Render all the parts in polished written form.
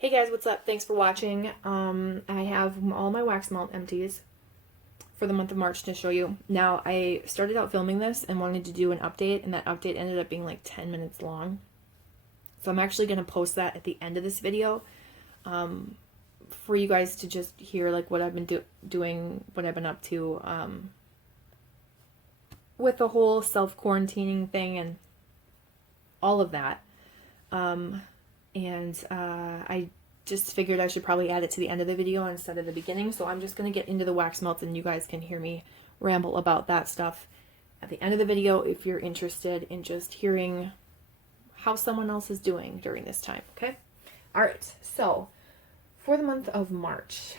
Hey guys, what's up? Thanks for watching. I have all my wax melt empties for the month of March to show you. Now, I started out filming this and wanted to do an update, and that update ended up being like 10 minutes long. So I'm actually going to post that at the end of this video for you guys to just hear like what I've been doing, what I've been up to with the whole self-quarantining thing and all of that. I just figured I should probably add it to the end of the video instead of the beginning. So I'm just going to get into the wax melts and you guys can hear me ramble about that stuff at the end of the video if you're interested in just hearing how someone else is doing during this time, okay? All right, so for the month of March,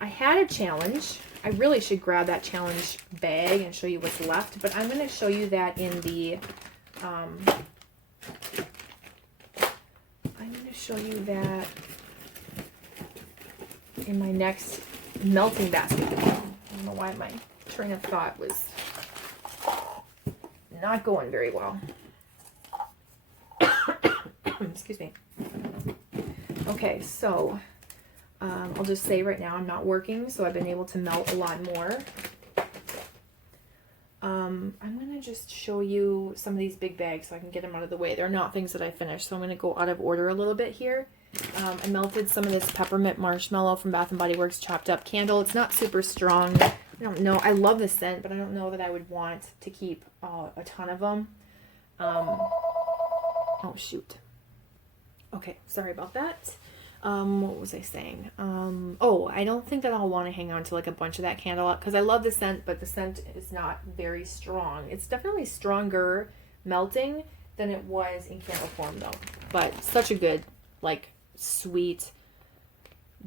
I had a challenge. I really should grab that challenge bag and show you what's left, but I'm going to show you that in the... I'm going to show you that in my next melting basket. I don't know why my train of thought was not going very well. Excuse me. Okay, so I'll just say right now I'm not working, so I've been able to melt a lot more. I'm going to just show you some of these big bags so I can get them out of the way. They're not things that I finished, so I'm going to go out of order a little bit here. I melted some of this peppermint marshmallow from Bath & Body Works chopped up candle. It's not super strong. I don't know. I love the scent, but I don't know that I would want to keep a ton of them. Oh, shoot. Okay, sorry about that. What was I saying? Oh, I don't think that I'll want to hang on to like a bunch of that candle because I love the scent, but the scent is not very strong. It's definitely stronger melting than it was in candle form though. But such a good, like, sweet,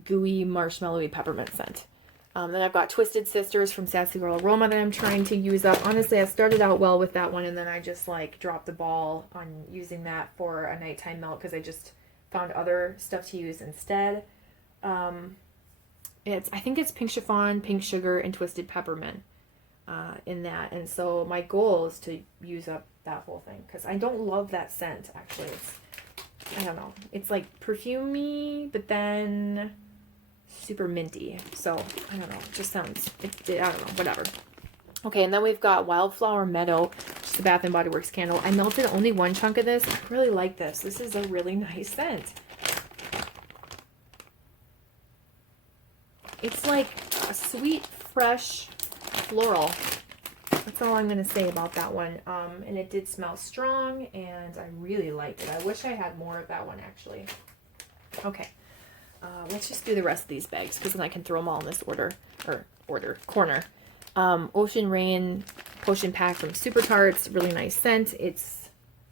gooey, marshmallowy peppermint scent. Then I've got Twisted Sisters from Sassy Girl Aroma that I'm trying to use up. Honestly, I started out well with that one and then I just like dropped the ball on using that for a nighttime melt because I just found other stuff to use instead. I think it's Pink Chiffon, Pink Sugar, and Twisted Peppermint in that. And so my goal is to use up that whole thing because I don't love that scent, actually. I don't know. It's like perfumey, but then super minty. So, I don't know. It just sounds, I don't know, whatever. Okay, and then we've got Wildflower Meadow, just the Bath & Body Works candle. I melted only one chunk of this. I really like this. This is a really nice scent. It's like a sweet, fresh floral. That's all I'm going to say about that one. And it did smell strong, and I really liked it. I wish I had more of that one, actually. Okay, let's just do the rest of these bags, because then I can throw them all in this corner. Ocean Rain Potion Pack from Super Tarts. Really nice scent. It's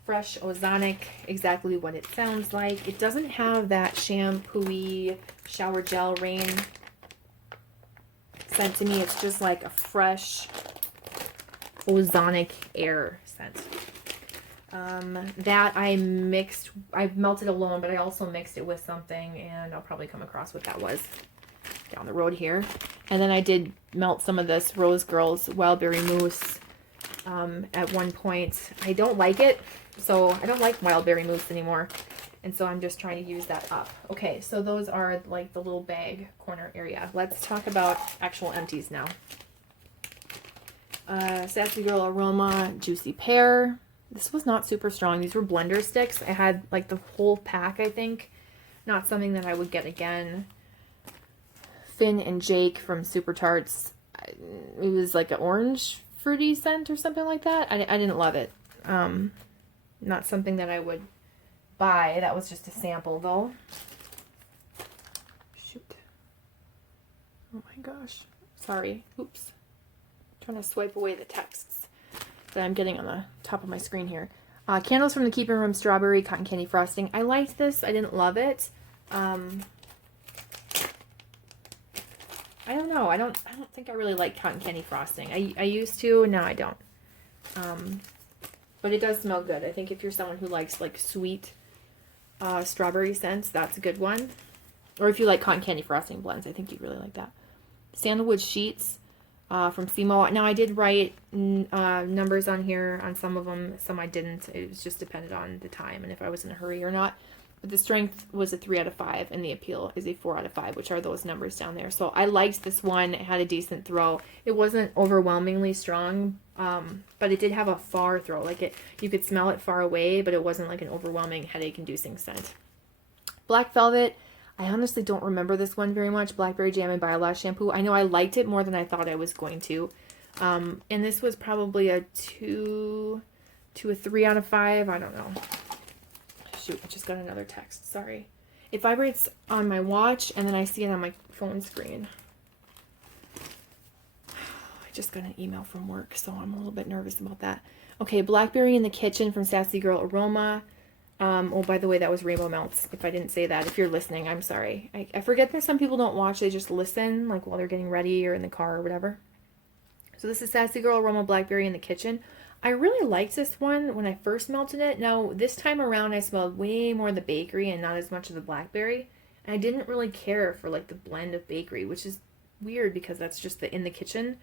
fresh, ozonic, exactly what it sounds like. It doesn't have that shampoo-y shower gel rain scent to me. It's just like a fresh, ozonic air scent. That I melted alone, but I also mixed it with something, and I'll probably come across what that was down the road here. And then I did melt some of this Rose Girls Wild Berry Mousse at one point. I don't like it, so I don't like Wild Berry Mousse anymore. And so I'm just trying to use that up. Okay, so those are like the little bag corner area. Let's talk about actual empties now. Sassy Girl Aroma Juicy Pear. This was not super strong. These were blender sticks. I had like the whole pack, I think. Not something that I would get again. Finn and Jake from Super Tarts. It was like an orange fruity scent or something like that. I didn't love it. Not something that I would buy. That was just a sample though. Shoot. Oh my gosh. Sorry. Oops. Trying to swipe away the texts that I'm getting on the top of my screen here. Candles from the Keeping Room Strawberry Cotton Candy Frosting. I liked this. I didn't love it. I don't know. I don't think I really like cotton candy frosting. I used to, now I don't. But it does smell good. I think if you're someone who likes like sweet strawberry scents, that's a good one. Or if you like cotton candy frosting blends, I think you'd really like that. Sandalwood Sheets from Simo. Now I did write numbers on here on some of them, some I didn't. It was just depended on the time and if I was in a hurry or not. But the strength was a 3 out of 5, and the appeal is a 4 out of 5, which are those numbers down there. So I liked this one. It had a decent throw. It wasn't overwhelmingly strong, but it did have a far throw. Like you could smell it far away, but it wasn't like an overwhelming headache-inducing scent. Black Velvet. I honestly don't remember this one very much. Blackberry Jam and Biolash shampoo. I know I liked it more than I thought I was going to. And this was probably a 2 to a 3 out of 5. I don't know. Shoot, I just got another text. Sorry. It vibrates on my watch, and then I see it on my phone screen. I just got an email from work, so I'm a little bit nervous about that. Okay, Blackberry in the Kitchen from Sassy Girl Aroma. Oh, by the way, that was Rainbow Melts. If I didn't say that, if you're listening, I'm sorry. I forget that some people don't watch. They just listen, like while they're getting ready or in the car or whatever. So this is Sassy Girl Aroma Blackberry in the Kitchen. I really liked this one when I first melted it. Now, this time around, I smelled way more of the bakery and not as much of the blackberry. And I didn't really care for, like, the blend of bakery, which is weird because that's just the in the kitchen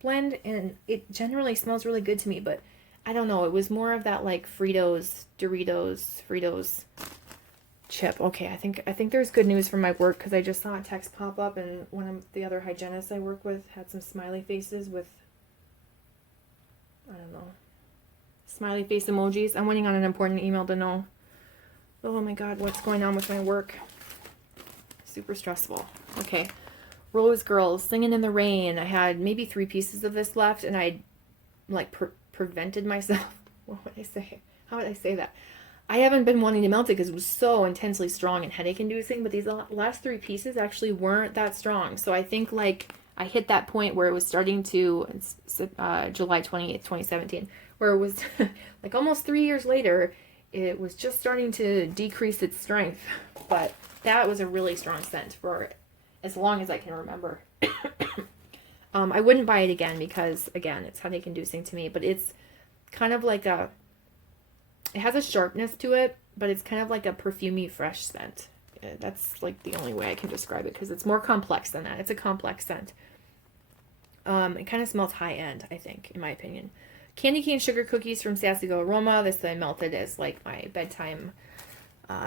blend. And it generally smells really good to me, but I don't know. It was more of that, like, Fritos chip. Okay, I think there's good news from my work because I just saw a text pop up, and one of the other hygienists I work with had some smiley faces with, I don't know, smiley face emojis. I'm waiting on an important email to know. Oh my god, what's going on with my work? Super stressful. Okay, Rose Girls, Singing in the Rain. I had maybe 3 pieces of this left, and I like prevented myself. What would I say? How would I say that? I haven't been wanting to melt it because it was so intensely strong and headache inducing, but these last 3 pieces actually weren't that strong. So I think like I hit that point where it was starting to, July 28th, 2017, where it was like almost 3 years later, it was just starting to decrease its strength. But that was a really strong scent for as long as I can remember. I wouldn't buy it again because, again, it's headache inducing to me, but it's kind of like it has a sharpness to it, but it's kind of like a perfumey fresh scent. That's like the only way I can describe it because it's more complex than that. It's a complex scent. It kind of smells high end, I think, in my opinion. Candy Cane Sugar Cookies from Sassy Girl Aroma. This I melted as like my bedtime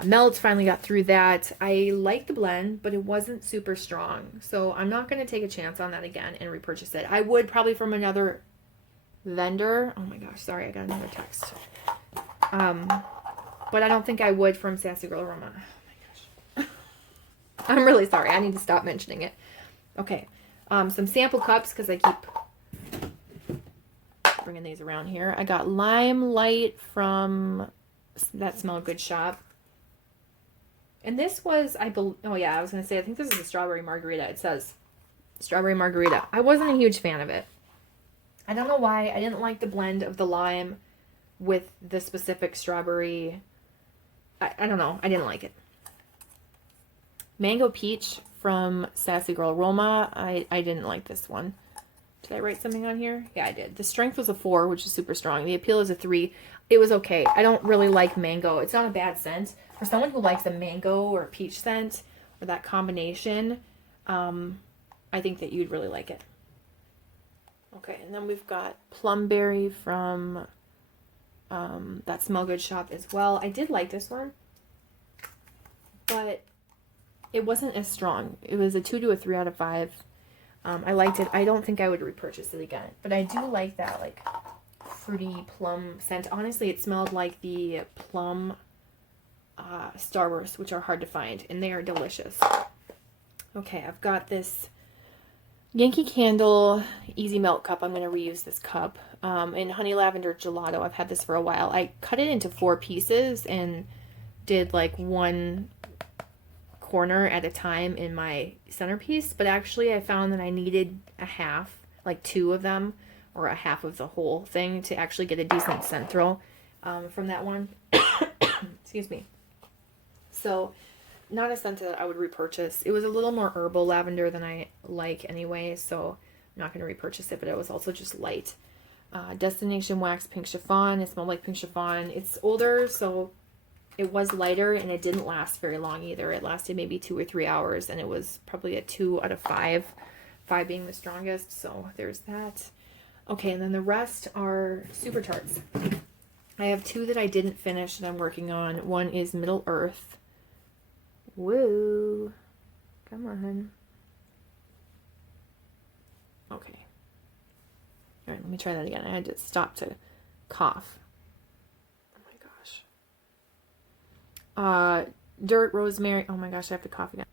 melt. Finally got through that. I like the blend, but it wasn't super strong. So I'm not going to take a chance on that again and repurchase it. I would probably from another vendor. Oh my gosh, sorry, I got another text. But I don't think I would from Sassy Girl Aroma. Oh my gosh. I'm really sorry. I need to stop mentioning it. Okay. Some sample cups because I keep bringing these around here. I got Lime Light from That Smell Good shop. And this was, oh yeah, I was going to say, I think this is a strawberry margarita. It says strawberry margarita. I wasn't a huge fan of it. I don't know why. I didn't like the blend of the lime with the specific strawberry. I don't know. I didn't like it. Mango Peach from Sassy Girl Aroma. I didn't like this one. Did I write something on here? Yeah, I did. The strength was a 4, which is super strong. The appeal is a 3. It was okay. I don't really like mango. It's not a bad scent. For someone who likes a mango or a peach scent, or that combination, I think that you'd really like it. Okay, and then we've got Plumberry from That Smell Good shop as well. I did like this one, but it wasn't as strong. It was a 2 to a 3 out of 5. I liked it. I don't think I would repurchase it again, but I do like that like fruity plum scent. Honestly, it smelled like the plum Starburst, which are hard to find, and they are delicious. Okay, I've got this Yankee Candle Easy Melt cup. I'm going to reuse this cup. In Honey Lavender Gelato. I've had this for a while. I cut it into 4 pieces and did like 1 corner at a time in my centerpiece, but actually I found that I needed a half, like 2 of them, or a half of the whole thing to actually get a decent scent throw from that one. Excuse me. So, not a scent that I would repurchase. It was a little more herbal lavender than I like anyway, so I'm not going to repurchase it, but it was also just light. Destination Wax Pink Chiffon. It smelled like pink chiffon. It's older, so it was lighter, and it didn't last very long either. It lasted maybe 2 or 3 hours, and it was probably a 2 out of 5, 5 being the strongest, so there's that. Okay, and then the rest are Super Tarts. I have 2 that I didn't finish that I'm working on. One is Middle Earth. Woo. Come on. Okay. All right, let me try that again. I had to stop to cough. Oh my gosh. Dirt, rosemary. Oh my gosh, I have to cough again.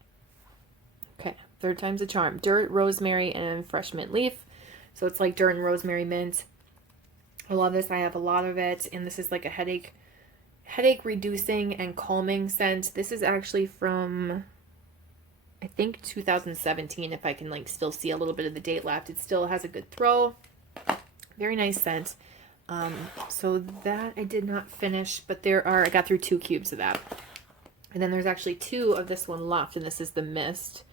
Okay, third time's a charm. Dirt, rosemary, and fresh mint leaf. So it's like dirt and rosemary mint. I love this. I have a lot of it, and this is like a headache reducing and calming scent. This is actually from, I think, 2017, if I can like still see a little bit of the date left. It still has a good throw. Very nice scent. So that I did not finish, but I got through 2 cubes of that. And then there's actually 2 of this one left, and this is the Mist,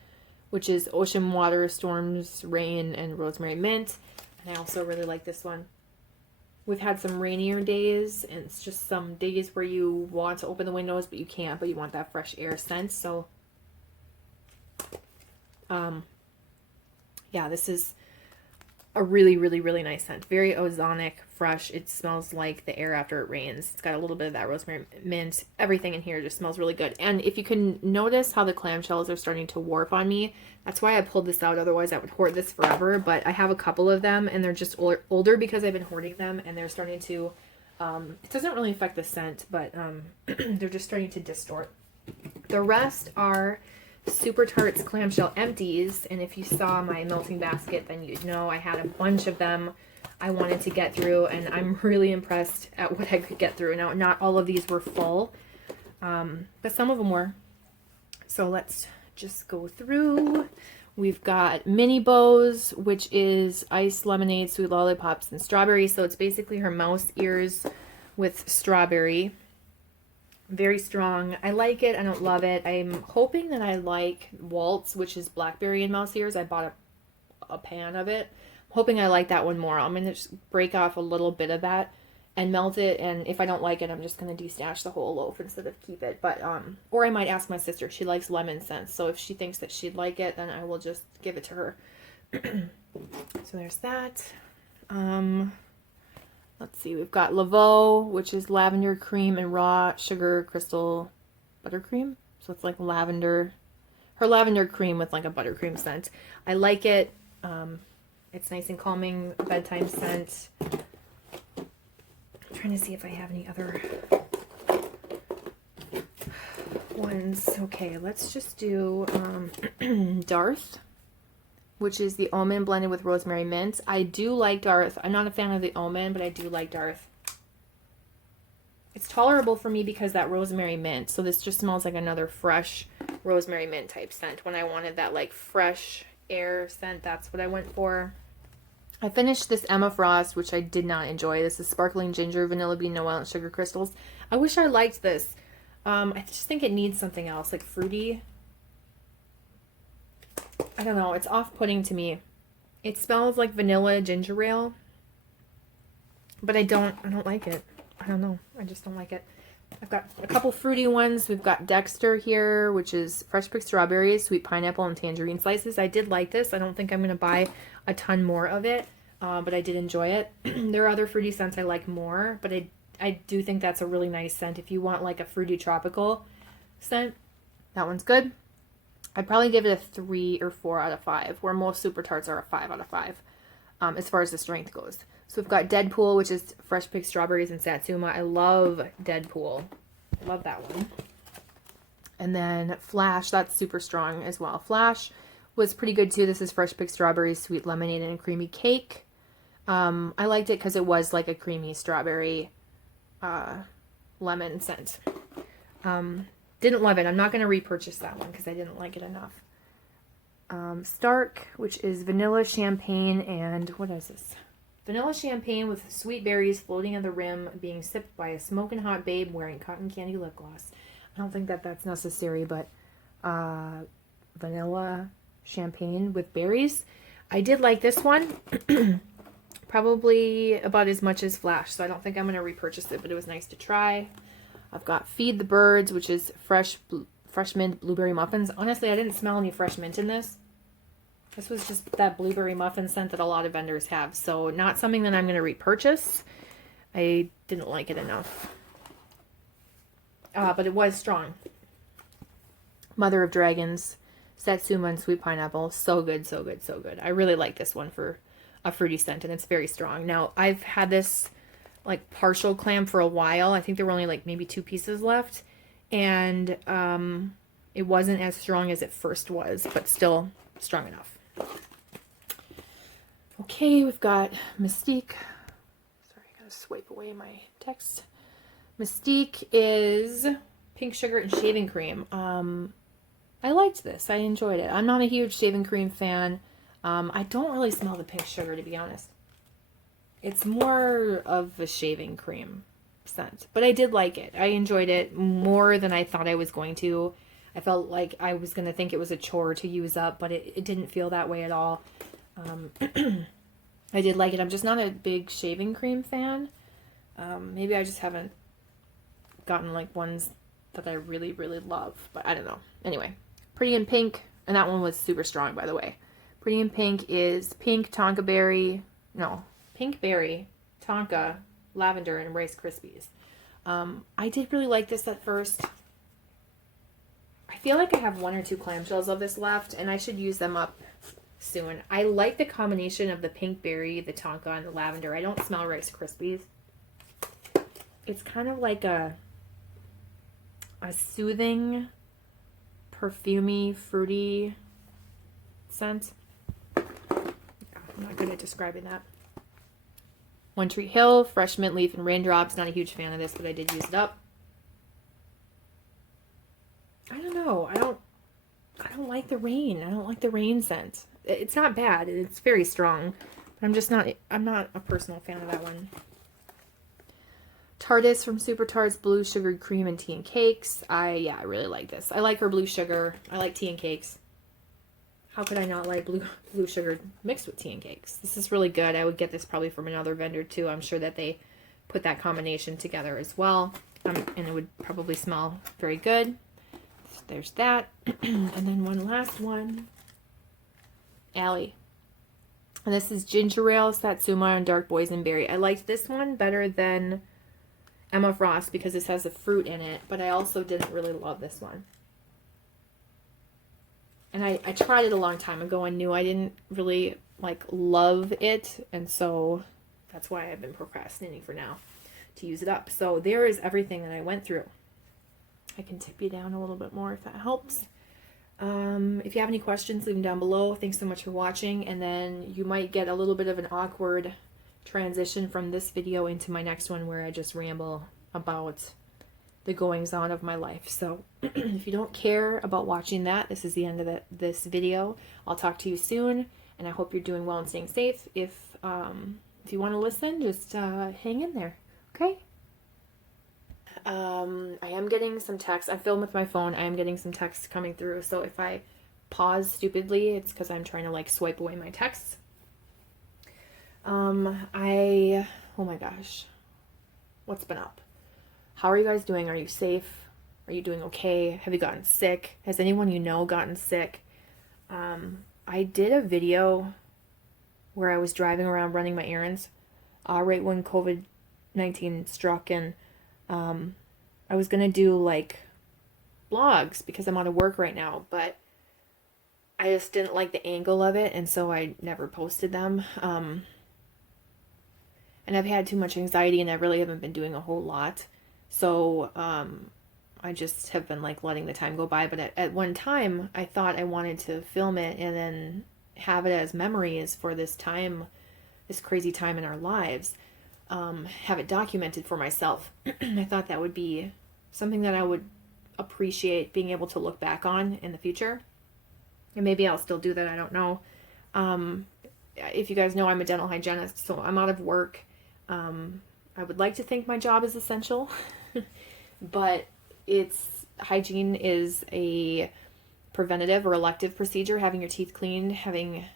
which is ocean water, storms, rain, and rosemary mint. And I also really like this one. We've had some rainier days, and it's just some days where you want to open the windows, but you can't, but you want that fresh air scent. So, yeah, this is a really, really, really nice scent. Very ozonic, fresh. It smells like the air after it rains. It's got a little bit of that rosemary mint. Everything in here just smells really good. And if you can notice how the clamshells are starting to warp on me, that's why I pulled this out. Otherwise, I would hoard this forever. But I have a couple of them, and they're just older because I've been hoarding them, and they're starting to, it doesn't really affect the scent, but they're just starting to distort. The rest are Super Tarts Clamshell Empties, and if you saw my melting basket, then you'd know I had a bunch of them I wanted to get through, and I'm really impressed at what I could get through. Now, not all of these were full, but some of them were. So let's just go through. We've got Mini Bows, which is iced lemonade, sweet lollipops, and strawberry. So it's basically her mouse ears with strawberry. Very strong. I like it. I don't love it. I'm hoping that I like Waltz, which is blackberry and mouse ears. I bought a pan of it. I'm hoping I like that one more. I'm going to just break off a little bit of that and melt it. And if I don't like it, I'm just going to destash the whole loaf instead of keep it. But, or I might ask my sister. She likes lemon scents. So if she thinks that she'd like it, then I will just give it to her. So there's that. Let's see, we've got Laveau, which is lavender cream and raw sugar crystal buttercream. So it's like lavender, her lavender cream with like a buttercream scent. I like it. It's nice and calming, bedtime scent. I'm trying to see if I have any other ones. Okay, let's just do Darth, which is the almond blended with rosemary mint. I do like Darth. I'm not a fan of the almond, but I do like Darth. It's tolerable for me because that rosemary mint. So this just smells like another fresh rosemary mint type scent. When I wanted that like fresh air scent, that's what I went for. I finished this Emma Frost, which I did not enjoy. This is sparkling ginger, vanilla bean, Noel, and sugar crystals. I wish I liked this. I just think it needs something else, like fruity. I don't know. It's off-putting to me. It smells like vanilla ginger ale, but I don't like it. I don't know. I just don't like it. I've got a couple fruity ones. We've got Dexter here, which is fresh picked strawberries, sweet pineapple, and tangerine slices. I did like this. I don't think I'm going to buy a ton more of it, but I did enjoy it. There are other fruity scents I like more, but I do think that's a really nice scent. If you want like a fruity tropical scent, that one's good. I'd probably give it a 3 or 4 out of 5, where most Super Tarts are a 5 out of 5 as far as the strength goes. So we've got Deadpool, which is fresh picked strawberries and satsuma. I love Deadpool. I love that one. And then Flash, that's super strong as well. Flash was pretty good too. This is fresh picked strawberries, sweet lemonade, and a creamy cake. I liked it because it was like a creamy strawberry lemon scent. Didn't love it. I'm not going to repurchase that one because I didn't like it enough. Stark, which is vanilla champagne and what is this? Vanilla champagne with sweet berries floating on the rim, being sipped by a smoking hot babe wearing cotton candy lip gloss. I don't think that that's necessary, but vanilla champagne with berries. I did like this one. Probably about as much as Flash, so I don't think I'm going to repurchase it, but it was nice to try. I've got Feed the Birds, which is fresh mint blueberry muffins. Honestly, I didn't smell any fresh mint in this. This was just that blueberry muffin scent that a lot of vendors have. So not something that I'm going to repurchase. I didn't like it enough. But it was strong. Mother of Dragons, Satsuma, and Sweet Pineapple. So good, so good, so good. I really like this one for a fruity scent, and it's very strong. Now, I've had this like partial clam for a while. I think there were only like maybe 2 pieces left, and it wasn't as strong as it first was, but still strong enough. Okay, we've got Mystique. Sorry, I gotta swipe away my text. Mystique is pink sugar and shaving cream. I liked this. I enjoyed it. I'm not a huge shaving cream fan. I don't really smell the pink sugar, to be honest. It's more of a shaving cream scent, but I did like it. I enjoyed it more than I thought I was going to. I felt like I was going to think it was a chore to use up, but it didn't feel that way at all. I did like it. I'm just not a big shaving cream fan. Maybe I just haven't gotten like ones that I really, really love, but I don't know. Anyway, Pretty in Pink, and that one was super strong, by the way. Pretty in Pink is pink, tonka berry, pink berry, tonka, lavender, and Rice Krispies. I did really like this at first. I feel like I have 1 or 2 clamshells of this left, and I should use them up soon. I like the combination of the pink berry, the tonka, and the lavender. I don't smell Rice Krispies. It's kind of like a soothing, perfumey, fruity scent. Yeah, I'm not good at describing that. One Tree Hill, fresh mint leaf and raindrops. Not a huge fan of this, but I did use it up. I don't know. I don't like the rain. I don't like the rain scent. It's not bad. It's very strong, but I'm not a personal fan of that one. Tardis from Super Tarts, blue sugared cream and tea and cakes. I really like this. I like her blue sugar. I like tea and cakes. How could I not like blue sugar mixed with tea and cakes? This is really good. I would get this probably from another vendor too. I'm sure that they put that combination together as well. And it would probably smell very good. So there's that. And then one last one. Allie. And this is Ginger Ale, Satsuma, and Dark Boysenberry. I liked this one better than Emma Frost because this has the fruit in it, but I also didn't really love this one. And I tried it a long time ago and knew I didn't really love it, and so that's why I've been procrastinating for now to use it up. So there is everything that I went through. I can tip you down a little bit more if that helps. If you have any questions, leave them down below. Thanks so much for watching, and then you might get a little bit of an awkward transition from this video into my next one where I just ramble about the goings-on of my life. So if you don't care about watching that, this is the end of this video. I'll talk to you soon, and I hope you're doing well and staying safe. If you want to listen, just hang in there, okay? I am getting some text. I film with my phone. I am getting some text coming through, so if I pause stupidly, it's because I'm trying to swipe away my texts. Oh my gosh, what's been up? How are you guys doing? Are you safe? Are you doing okay? Have you gotten sick? Has anyone you know gotten sick? I did a video where I was driving around running my errands right when COVID-19 struck, and I was gonna do vlogs because I'm out of work right now, but I just didn't like the angle of it, and so I never posted them. And I've had too much anxiety, and I really haven't been doing a whole lot. So I just have been letting the time go by. But at one time, I thought I wanted to film it and then have it as memories for this time, this crazy time in our lives. Have it documented for myself. I thought that would be something that I would appreciate being able to look back on in the future. And maybe I'll still do that. I don't know. If you guys know, I'm a dental hygienist, so I'm out of work. I would like to think my job is essential, but hygiene is a preventative or elective procedure. Having your teeth cleaned, having,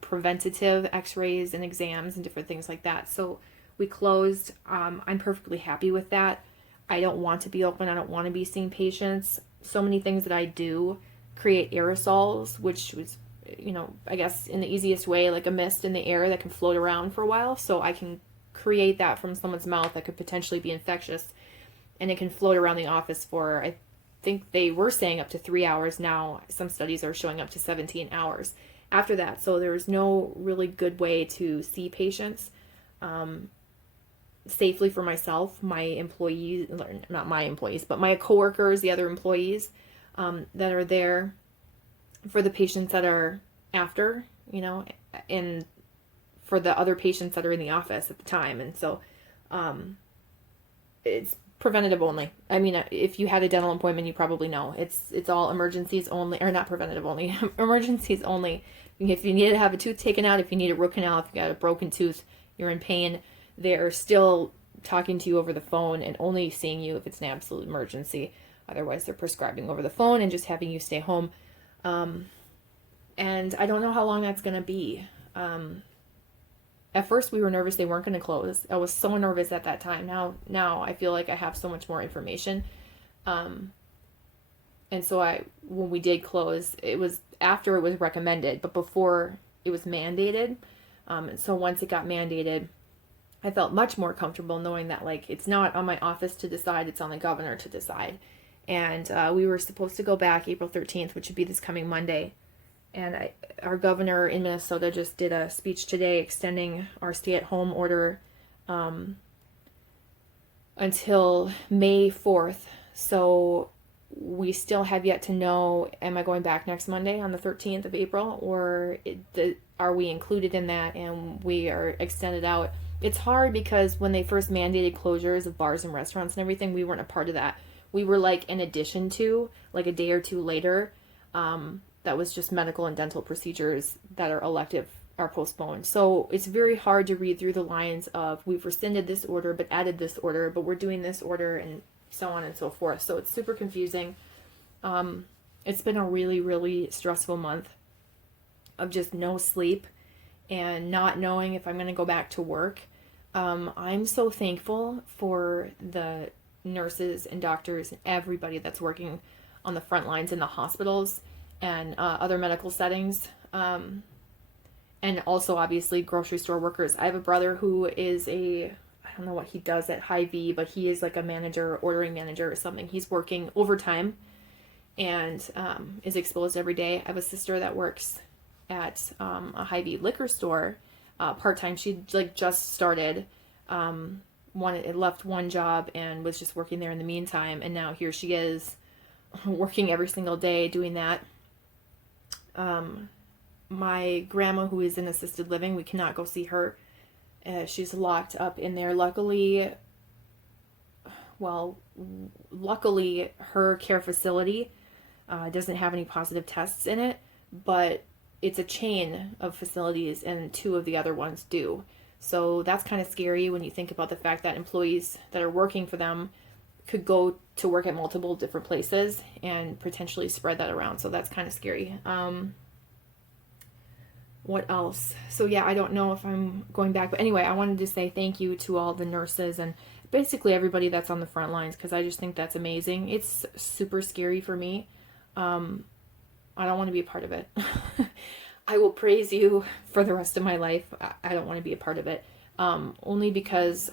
preventative x-rays and exams and different things like that. So we closed. I'm perfectly happy with that. I don't want to be open. I don't want to be seeing patients. So many things that I do create aerosols, which was, I guess in the easiest way, like a mist in the air that can float around for a while. So I can create that from someone's mouth that could potentially be infectious, and it can float around the office for think they were saying up to 3 hours. Now some studies are showing up to 17 hours after that. So there's no really good way to see patients safely for myself, my employees, not my employees, but my coworkers, the other employees that are there for the patients that are after, and for the other patients that are in the office at the time. And so it's preventative only. I mean, if you had a dental appointment, you probably know it's all emergencies only, or not preventative only, emergencies only. If you need to have a tooth taken out, if you need a root canal, if you got a broken tooth, you're in pain, they're still talking to you over the phone and only seeing you if it's an absolute emergency. Otherwise, they're prescribing over the phone and just having you stay home. And I don't know how long that's going to be. At first, we were nervous they weren't going to close. I was so nervous at that time. Now I feel like I have so much more information. And so when we did close, it was after it was recommended, but before it was mandated. And so once it got mandated, I felt much more comfortable knowing that, like, it's not on my office to decide, it's on the governor to decide. And we were supposed to go back April 13th, which would be this coming Monday. And our governor in Minnesota just did a speech today extending our stay-at-home order until May 4th. So we still have yet to know, am I going back next Monday on the 13th of April, or are we included in that and we are extended out? It's hard because when they first mandated closures of bars and restaurants and everything, we weren't a part of that. We were like in addition to, like a day or two later, that was just medical and dental procedures that are elective are postponed. So it's very hard to read through the lines of, we've rescinded this order but added this order, but we're doing this order, and so on and so forth. So it's super confusing. It's been a really, really stressful month of just no sleep and not knowing if I'm going to go back to work. I'm so thankful for the nurses and doctors and everybody that's working on the front lines in the hospitals and other medical settings. And also, obviously, grocery store workers. I have a brother who is I don't know what he does at Hy-Vee, but he is like a manager, ordering manager or something. He's working overtime and is exposed every day. I have a sister that works at a Hy-Vee liquor store part-time. She just started, left one job and was just working there in the meantime. And now here she is working every single day doing that. My grandma, who is in assisted living, we cannot go see her. She's locked up in there. Luckily, her care facility doesn't have any positive tests in it, but it's a chain of facilities and 2 of the other ones do. So that's kind of scary when you think about the fact that employees that are working for them could go to work at multiple different places and potentially spread that around. So that's kind of scary. What else? So yeah, I don't know if I'm going back, but anyway, I wanted to say thank you to all the nurses and basically everybody that's on the front lines, because I just think that's amazing. It's super scary for me. I don't want to be a part of it. I will praise you for the rest of my life. I don't want to be a part of it. Only because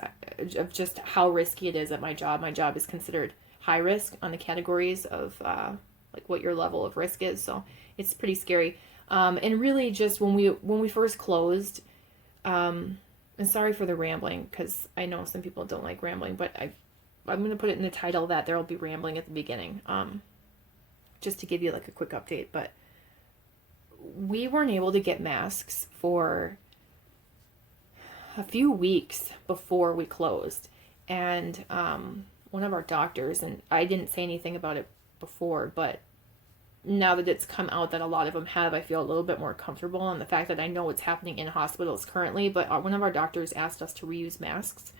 of just how risky it is at my job. My job is considered high risk on the categories of what your level of risk is. So it's pretty scary. And really just when we first closed, and sorry for the rambling, because I know some people don't like rambling, but I'm going to put it in the title that there will be rambling at the beginning, just to give you a quick update. But we weren't able to get masks for a few weeks before we closed. And one of our doctors, and I didn't say anything about it before, but now that it's come out that a lot of them have, I feel a little bit more comfortable on the fact that I know what's happening in hospitals currently. But one of our doctors asked us to reuse masks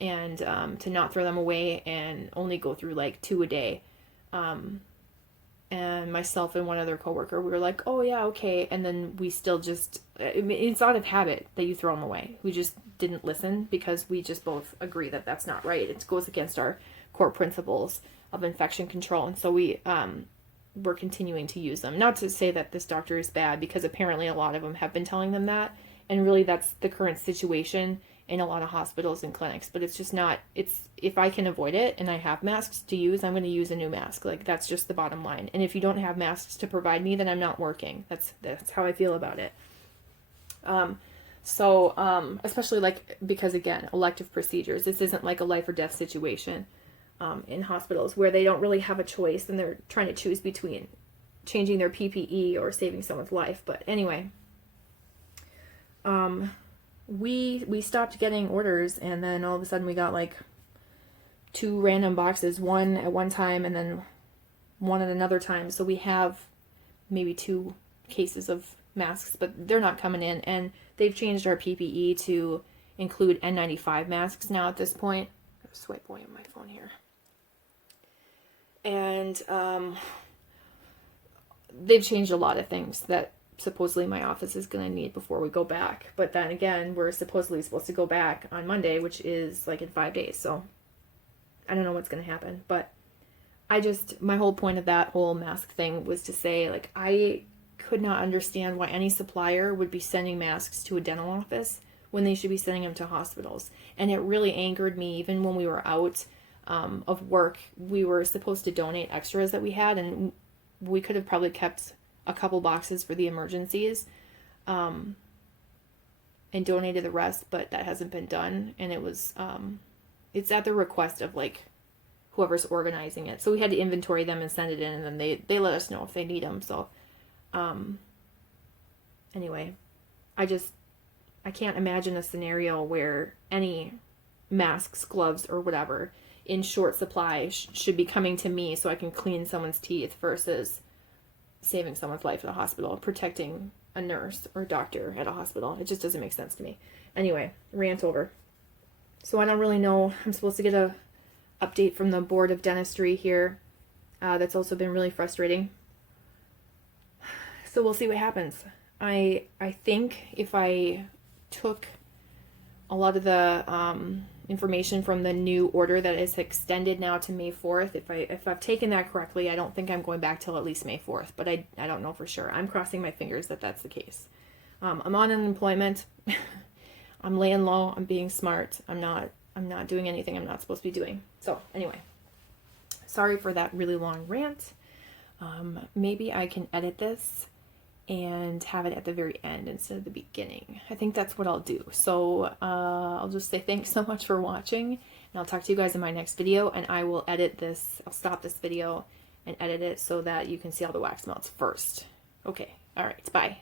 and to not throw them away and only go through 2 a day. And myself and one other coworker, we were like, oh yeah, okay. And then we still it's out of habit that you throw them away. We just didn't listen because we just both agree that that's not right. It goes against our core principles of infection control. And so we're continuing to use them. Not to say that this doctor is bad, because apparently a lot of them have been telling them that. And really that's the current situation in a lot of hospitals and clinics, but it's just not, it's, if I can avoid it and I have masks to use, I'm going to use a new mask. Like, that's just the bottom line. And if you don't have masks to provide me, then I'm not working. That's how I feel about it. Especially like, because again, elective procedures, this isn't like a life or death situation, in hospitals where they don't really have a choice and they're trying to choose between changing their PPE or saving someone's life. But anyway, we stopped getting orders, and then all of a sudden we got like 2 random boxes, one at one time and then one at another time. So we have maybe 2 cases of masks, but they're not coming in, and they've changed our PPE to include N95 masks now at this point. I'm gonna swipe away on my phone here. And they've changed a lot of things that supposedly my office is going to need before we go back. But then again, we're supposedly supposed to go back on Monday, which is like in 5 days. So I don't know what's going to happen. But my whole point of that whole mask thing was to say, like, I could not understand why any supplier would be sending masks to a dental office when they should be sending them to hospitals. And it really angered me. Even when we were out of work, we were supposed to donate extras that we had, and we could have probably kept a couple boxes for the emergencies, and donated the rest, but that hasn't been done. And it was, it's at the request of like whoever's organizing it. So we had to inventory them and send it in, and then they let us know if they need them. So, anyway, I can't imagine a scenario where any masks, gloves, or whatever in short supply should be coming to me so I can clean someone's teeth versus saving someone's life at a hospital, protecting a nurse or doctor at a hospital. It just doesn't make sense to me. Anyway, rant over. So I don't really know. I'm supposed to get a update from the Board of Dentistry here. That's also been really frustrating. So we'll see what happens. I think if I took a lot of the information from the new order that is extended now to May 4th, if I've taken that correctly, I don't think I'm going back till at least May 4th, but I don't know for sure. I'm crossing my fingers that that's the case. I'm on unemployment. I'm laying low. I'm being smart. I'm not doing anything I'm not supposed to be doing. So anyway, sorry for that really long rant. Maybe I can edit this and have it at the very end instead of the beginning. I think that's what I'll do. So I'll just say thanks so much for watching, and I'll talk to you guys in my next video, and I will edit this. I'll stop this video and edit it so that you can see all the wax melts first. Okay, all right, bye.